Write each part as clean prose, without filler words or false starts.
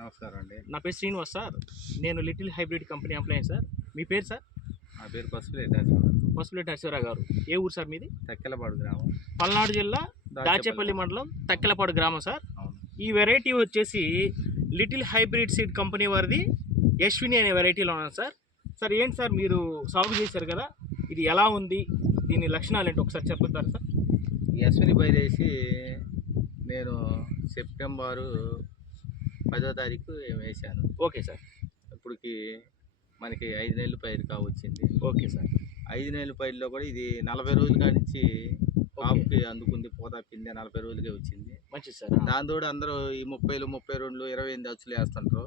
నమస్కారం అండి. నా పేరు శ్రీనివాస్ సార్. నేను little hybrid company employee sir. మీ పేరు సార్? నా పేరు పసుపులేటి నరసింహరావు గారు. ఏ ఊరు సార్ మీది? తక్కెలపాడు గ్రామం, పల్నాడు జిల్లా దాచేపల్లి మండలం తక్కెలపాడు గ్రామం సార్. అవును. ఈ వెరైటీ వచ్చేసి లిటిల్ హైబ్రిడ్ సీడ్ కంపెనీ వారిది యశ్విని అనే వెరైటీలో ఉన్నాను సార్. సార్ ఏంటి సార్ మీరు సాగు చేశారు కదా, ఇది ఎలా ఉంది, దీని లక్షణాలు ఏంటి ఒకసారి చెప్తారు సార్? ఈ అశ్విని పైరు వేసి నేను సెప్టెంబరు 10వ తారీఖు వేసాను. Okay sir. ఇప్పటికి మనకి 5 నెలలు పైరు కావచ్చింది. Okay sir. 5 నెలల పైరులో కూడా ఇది 40 రోజుల కాడి నుంచి కాపుకి అందుకుంది. పూత పిందె 40 రోజులకే వచ్చింది. మంచిది సార్. దాంతో అందరూ ఈ 30లు 32 28 అచ్చులు వేస్తుంటారు.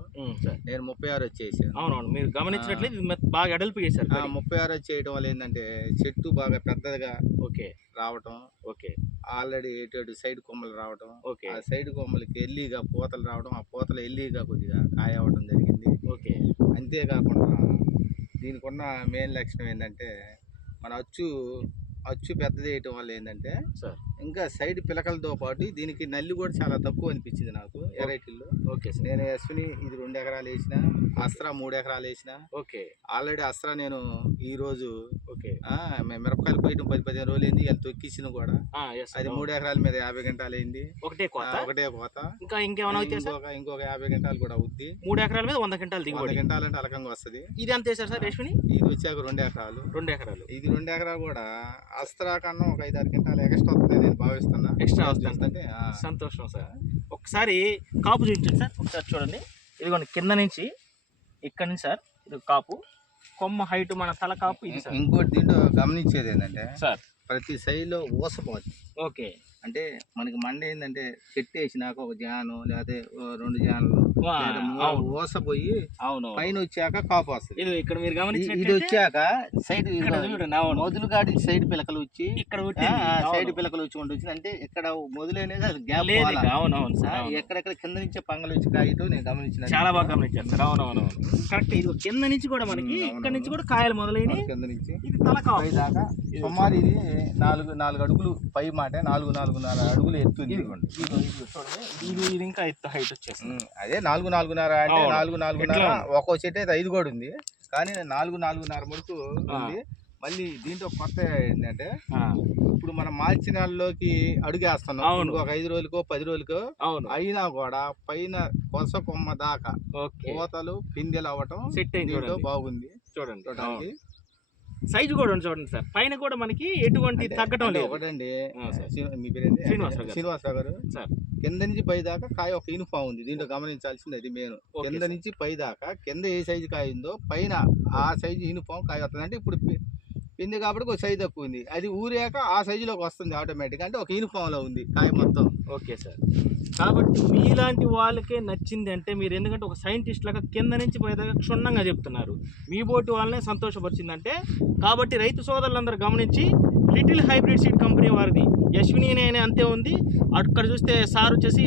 నేను 36 వచ్చేసాను. అవునవును, మీరు గమనించినట్లయితే ఇది బాగా అడల్పు చేశారు. 36 వచ్చేయడం వల్ల ఏంటంటే చెట్టు బాగా పెద్దగా ఓకే రావటం, ఓకే ఆల్రెడీ ఎటు సైడ్ కొమ్మలు రావటం, ఓకే ఆ సైడ్ కొమ్మలకి ఎల్లీగా పూతలు రావడం, ఆ పూతలు ఎల్లీగా కొద్దిగా కాయ అవ్వడం జరిగింది. ఓకే. అంతేకాకుండా దీనికి ఉన్న మెయిన్ లక్షణం ఏంటంటే మన అచ్చు పెద్దది వేయటం వల్ల ఏంటంటే సార్ ఇంకా సైడ్ పిలకలతో పాటు దీనికి నల్లి కూడా చాలా తక్కువ అనిపించింది నాకు వెరైటీల్లో. Okay sir. నేను అశ్విని ఇది 2 ఎకరాలు వేసిన, అస్త్రా 3 ఎకరాలు వేసిన. ఓకే. ఆల్రెడీ అస్త్రా నేను ఈరోజు ఓకే మిరపకాయలు పోయటం 10-15 రోజులు అయింది. అది తొక్కిసిన కూడా అది 3 ఎకరాల మీద 50 గంటలు అయింది. ఒకటే కోత. ఇంకేమైనా ఇంకొక 50 గంటలు కూడా అవుద్ది. 3 ఎకరాల మీద 100 గంటలు దిగుబడి. 100 గంటలు అంటే అలకంగా వస్తుంది. ఇది అంతే సార్ యశ్విని? ఇది వచ్చాక 2 ఎకరాలు. ఇది 2 ఎకరాలు కూడా అస్త్రా కన్నా ఒక 5-6 గంటలు ఎక్స్ట్రా వస్తుంది నేను భావిస్తున్నా. ఎక్స్ట్రా వస్తుందంటే సంతోషం సార్. ఒకసారి కాపు చూపించండి సార్. ఒకసారి చూడండి, ఇదిగోండి కింద నుంచి ఇక్కడ నుంచి సార్ ఇది కాపు, కొమ్మ హైట్ మన తల కాపు ఇది సార్. ఇంకోటి దీంట్లో గమనించేది ఏంటంటే సార్ ప్రతి సైడ్లో ఊసపోతుంది. ఓకే. అంటే మనకి మండ ఏంటంటే చెట్టు వేసినాక ఒక జాను లేకపోతే 2 జాన్లు ఊసపోయి పైన వచ్చాక కాపు వస్తుంది. ఇక్కడ మీరు గమనించి ఇది వచ్చాక సైడ్ మొదలు కాడి సైడ్ పిలకలు వచ్చి ఇక్కడ సైడ్ పిలకలు వచ్చి ఉంటుంది. అంటే ఇక్కడ మొదలు అనేది అది గ్యాప్. ఎక్కడెక్కడ కింద నుంచి పంగలు వచ్చి కాయటం నేను గమనించిన. చాలా బాగా గమనించారు సార్. అవునవును కరెక్ట్. ఇది కింద నుంచి కూడా మనకి ఇక్కడ నుంచి కూడా కాయలు మొదలైన కింద నుంచి ఇది తల కాపు దాకా సుమారు ఇది 4 అడుగులు పై మాట 4 అడుగులు ఎత్తుంది. ఇది ఇంకా ఎత్తు హైట్ వచ్చేస్తుంది. అదే 4-4.5 అంటే 4-4.5 ఒక్కో చెట్టు అయితే 5 కూడా ఉంది, కానీ 4-4.5 ముడుకు ఉంది. మళ్ళీ దీంట్లో కొత్త ఏంటంటే ఇప్పుడు మనం మార్చి నెలలోకి అడుగేస్తున్నాం. ఇంకొక 5 రోజులకో 10 రోజులకో అయినా కూడా పైన కొస కొమ్మ దాకా కోతలు పిందెలు అవ్వటం సెట్ అయింది. బాగుంది చూడండి. సైజు కూడా చూడండి సార్. పైన కూడా మనకి ఎటువంటి తగ్గటం లేదు. ఒకటండి, మీ పేరు శ్రీనివాసరావు గారు సార్. కింద నుంచి పై దాకా కాయ ఒక యూనిఫామ్ ఉంది. దీంట్లో గమనించాల్సింది అది మెయిన్. కింద నుంచి పై దాకా కింద ఏ సైజు కాయ ఉందో పైన ఆ సైజు యూనిఫామ్ కాయ వస్తుంది. అంటే ఇప్పుడు పిండి కాబట్టి ఒక సైజు తక్కువ ఉంది, అది ఊరాక ఆ సైజులోకి వస్తుంది ఆటోమేటిక్గా. అంటే ఒక యూనిఫామ్లో ఉంది కాయ మొత్తం. Okay sir. కాబట్టి మీలాంటి వాళ్ళకే నచ్చింది అంటే మీరు ఎందుకంటే ఒక సైంటిస్ట్ లాగా కింద నుంచి పోయేదాకా క్షుణ్ణంగా చెప్తున్నారు. మీ బోటి వాళ్ళనే సంతోషపరిచిందంటే కాబట్టి రైతు సోదరులందరూ గమనించి లిటిల్ హైబ్రిడ్ సీడ్ కంపెనీ వారిది యశ్విని అనే అంతే ఉంది. అక్కడ చూస్తే సార్ వచ్చేసి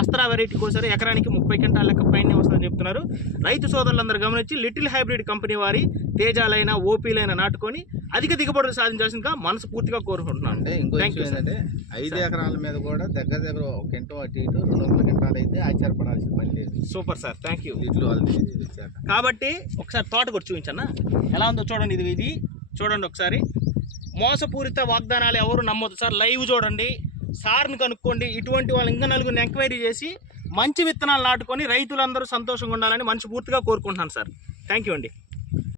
అస్త్రా వెరైటీ కోసారు, ఎకరానికి 30 క్వింటాల లెక్క పైన వస్తుందని చెప్తున్నారు. రైతు సోదరులందరూ గమనించి లిటిల్ హైబ్రిడ్ కంపెనీ వారి తేజాలైన ఓపీలైన నాటుకొని అధిక దిగుబడులు సాధించాల్సిందిగా మనస్ఫూర్తిగా కోరుకుంటున్నాను. అంటే ఇంకో ఏంటంటే 5 ఎకరాల మీద కూడా దగ్గర 1 క్వింటల్ అటు ఇటు 200 క్వింటాలు అయితే ఆశ్చర్యపడాల్సిన పని లేదు. Super sir, thank you. వచ్చాక కాబట్టి ఒకసారి తోట కూడా చూపించన్నా ఎలా ఉందో చూడండి. ఇది చూడండి ఒకసారి. మోసపూరిత వాగ్దానాలు ఎవరు నమ్మొద్దు సార్. లైవ్ చూడండి, సార్ని కనుక్కోండి. ఇటువంటి వాళ్ళు ఇంకా 4 ఎంక్వైరీ చేసి మంచి విత్తనాలు నాటుకొని రైతులందరూ సంతోషంగా ఉండాలని మనస్ఫూర్తిగా కోరుకుంటున్నాను సార్. థ్యాంక్ యూ అండి.